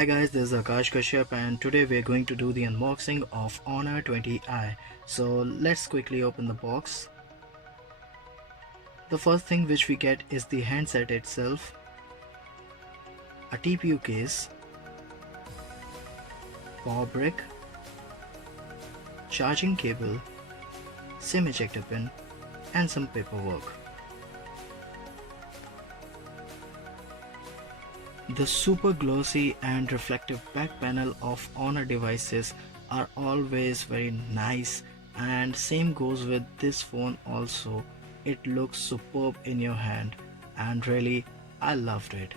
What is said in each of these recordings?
Hi guys, this is Akash Kashyap and today we are going to do the unboxing of Honor 20i. So let's quickly open the box. The first thing which we get is the handset itself, a TPU case, power brick, charging cable, SIM ejector pin and some paperwork. The super glossy and reflective back panel of Honor devices are always very nice, and same goes with this phone also. It looks superb in your hand and really I loved it.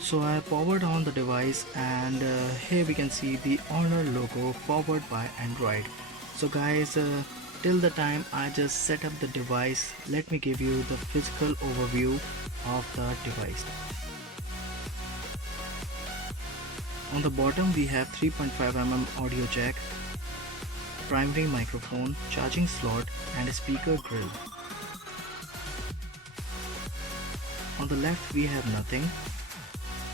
So I powered on the device and here we can see the Honor logo powered by Android. So guys, till the time I just set up the device, let me give you the physical overview of the device. On the bottom we have 3.5mm audio jack, primary microphone, charging slot and a speaker grill. On the left we have nothing.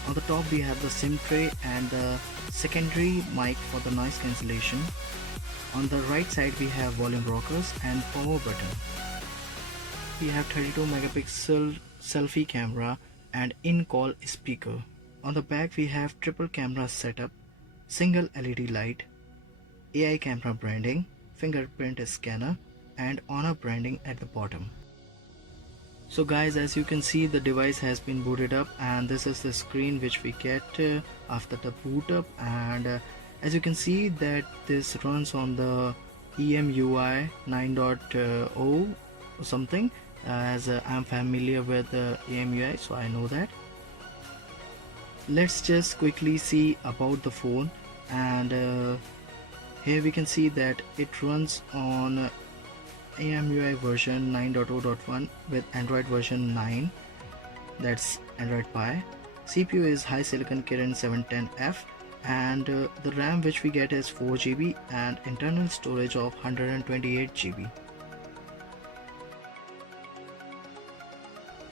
On the top we have the SIM tray and the secondary mic for the noise cancellation. On the right side we have volume rockers and power button. We have 32 megapixel selfie camera and in-call speaker. On the back we have triple camera setup, single LED light, AI camera branding, fingerprint scanner and Honor branding at the bottom. So guys, as you can see, the device has been booted up and this is the screen which we get after the boot up, and as you can see that this runs on the EMUI 9.0 or something, as I'm familiar with EMUI, so I know that. Let's just quickly see about the phone, and here we can see that it runs on EMUI version 9.0.1 with Android version 9, that's Android Pie. CPU is HiSilicon Kirin 710F and the RAM which we get is 4GB and internal storage of 128GB.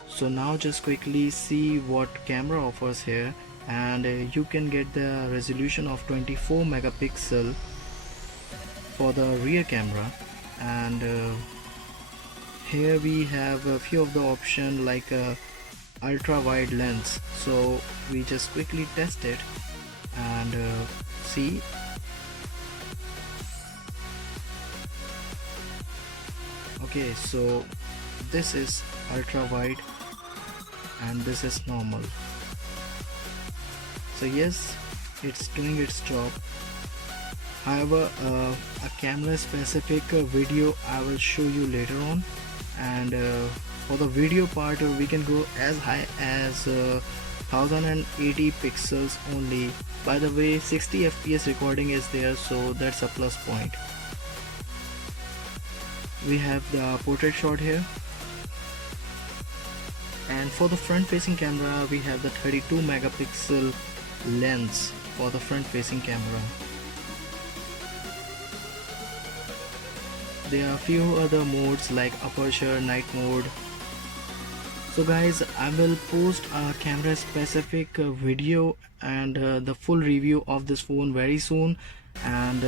So now just quickly see what camera offers here, and you can get the resolution of 24 megapixel for the rear camera, and here we have a few of the options like ultra wide lens. So we just quickly test it and see. Okay, so this is ultra wide and this is normal. So yes, it's doing its job. However, a camera specific video I will show you later on, and for the video part we can go as high as 1080 pixels only. By the way, 60 fps recording is there, so that's a plus point. We have the portrait shot here, and for the front facing camera we have the 32 megapixel lens for the front facing camera. There are a few other modes like aperture, night mode. So guys, I will post a camera specific video and the full review of this phone very soon, and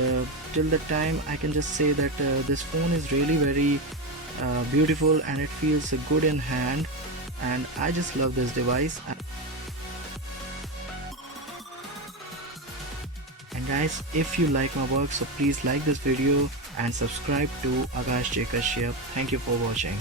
till the time I can just say that this phone is really very beautiful and it feels good in hand, and I just love this device. And guys, if you like my work, so please like this video and subscribe to Akash J Kashyap. Thank you for watching.